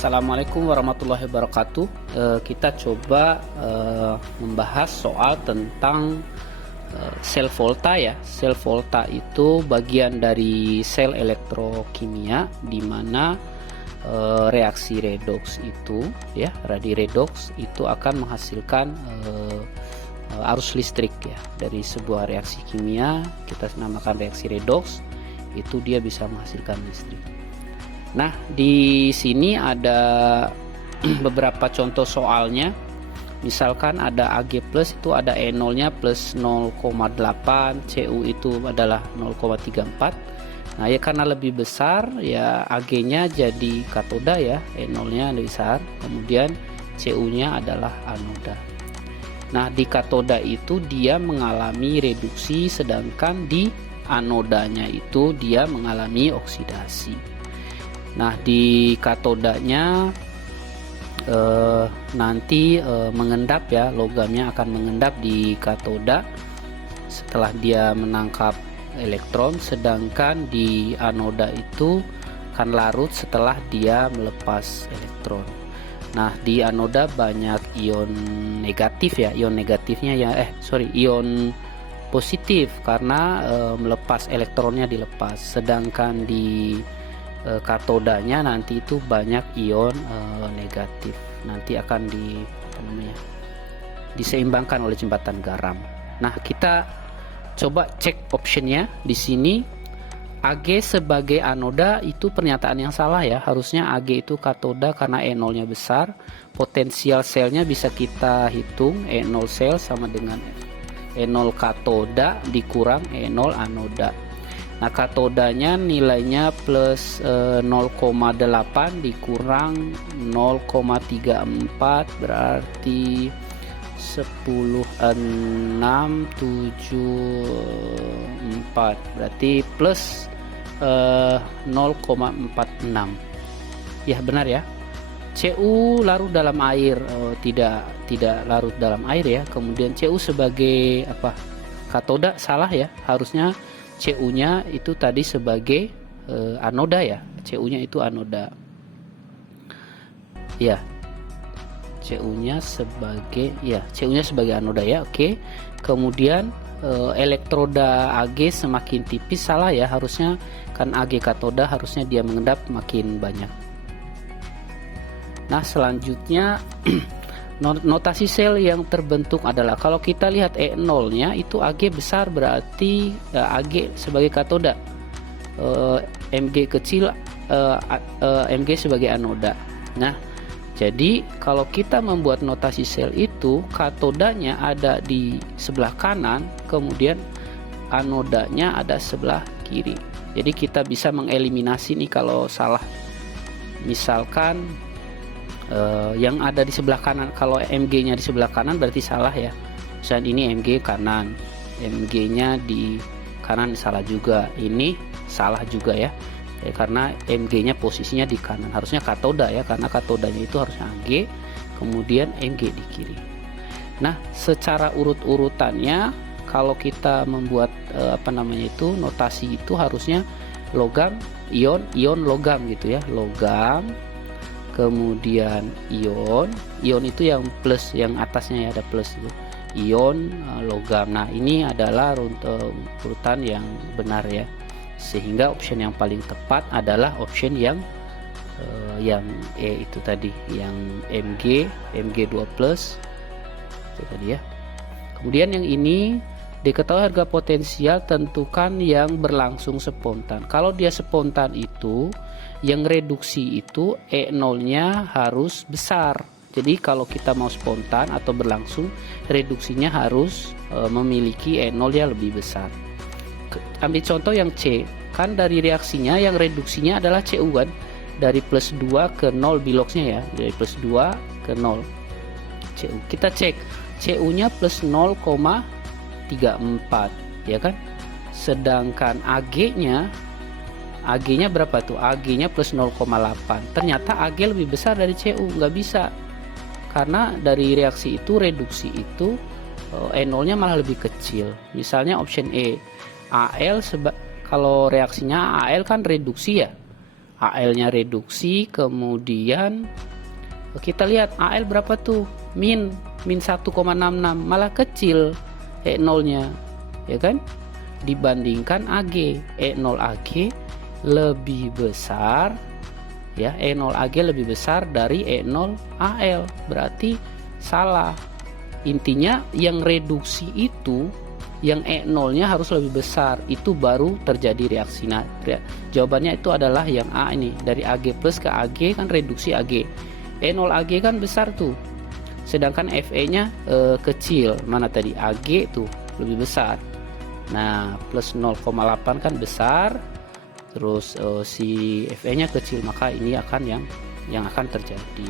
Assalamualaikum warahmatullahi wabarakatuh. Kita coba membahas soal tentang sel volta ya. Sel volta itu bagian dari sel elektrokimia di mana reaksi redoks itu ya, radi redoks itu akan menghasilkan arus listrik ya. Dari sebuah reaksi kimia kita namakan reaksi redoks, itu dia bisa menghasilkan listrik. Nah, di sini ada beberapa contoh soalnya. Misalkan ada Ag plus, itu ada E0 nya plus 0,8, Cu itu adalah 0,34. Nah ya, karena lebih besar ya Ag nya jadi katoda ya, E0 nya lebih besar, kemudian Cu nya adalah anoda. Nah, di katoda itu dia mengalami reduksi, sedangkan di anodanya itu dia mengalami oksidasi. Nah, di katodanya nanti mengendap ya, logamnya akan mengendap di katoda setelah dia menangkap elektron, sedangkan di anoda itu akan larut setelah dia melepas elektron. Nah, di anoda banyak ion negatif ya, ion negatifnya ya ion positif karena melepas elektronnya dilepas, sedangkan di katodanya nanti itu banyak ion negatif, nanti akan diseimbangkan oleh jembatan garam. Nah, kita coba cek optionnya di sini. Ag sebagai anoda itu pernyataan yang salah ya, harusnya Ag itu katoda karena E0 nya besar. Potensial selnya bisa kita hitung, E0 sel sama dengan E0 katoda dikurang E0 anoda. Nah, katodanya nilainya plus 0,8 dikurang 0,34 berarti 10,674, berarti plus 0,46 ya, benar ya. Cu larut dalam air, tidak larut dalam air ya. Kemudian Cu sebagai apa, katoda, salah ya, harusnya Cu nya itu tadi sebagai anoda ya, Cu nya itu anoda ya, Cu nya sebagai anoda ya. Oke. Kemudian elektroda Ag semakin tipis, salah ya, harusnya kan Ag katoda harusnya dia mengendap makin banyak. Nah, selanjutnya notasi sel yang terbentuk adalah, kalau kita lihat E0 nya itu Ag besar, berarti Ag sebagai katoda, Mg kecil, Mg sebagai anoda. Nah, jadi kalau kita membuat notasi sel itu, katodanya ada di sebelah kanan, kemudian anodanya ada sebelah kiri. Jadi kita bisa mengeliminasi nih kalau salah. Misalkan yang ada di sebelah kanan, kalau Mg nya di sebelah kanan berarti salah ya. Misalnya ini Mg kanan, Mg nya di kanan, salah juga. Ini salah juga ya, karena Mg nya posisinya di kanan, harusnya katoda ya, karena katodanya itu harusnya Ag, kemudian Mg di kiri. Nah, secara urut-urutannya kalau kita membuat notasi itu harusnya logam, ion logam gitu ya, logam, kemudian ion itu yang plus, yang atasnya ya ada plus itu, ion logam. Nah, ini adalah urutan yang benar ya, sehingga option yang paling tepat adalah option yang E itu tadi, yang Mg 2 plus itu tadi ya. Kemudian yang ini, diketahui harga potensial, tentukan yang berlangsung spontan. Kalau dia spontan itu, yang reduksi itu E0 nya harus besar. Jadi kalau kita mau spontan atau berlangsung, reduksinya harus memiliki E0 nya lebih besar. Ambil contoh yang C, kan dari reaksinya yang reduksinya adalah Cu kan, dari plus 2 ke 0 biloxnya ya, dari plus 2 ke 0 Cu. Kita cek Cu nya plus 0,34 ya kan, sedangkan Ag nya berapa tuh? Ag nya plus 0,8. ternyata Ag lebih besar dari Cu. Nggak bisa, karena dari reaksi itu, reduksi itu E0 nya malah lebih kecil. Misalnya option E, Al kalau reaksinya Al kan reduksi ya, AL-nya reduksi, kemudian kita lihat AL berapa tuh, min 1,66, malah kecil E0-nya, ya kan, dibandingkan AG. E0 AG lebih besar, ya, E0 AG lebih besar dari E0 AL, berarti salah. Intinya yang reduksi itu, yang E0-nya harus lebih besar, itu baru terjadi reaksi. Nah, jawabannya itu adalah yang A ini, dari AG plus ke AG kan reduksi AG. E0 AG kan besar tuh, sedangkan FE-nya kecil. Mana tadi, AG tuh lebih besar. Nah, plus 0,8 kan besar, terus si FE-nya kecil, maka ini akan yang akan terjadi.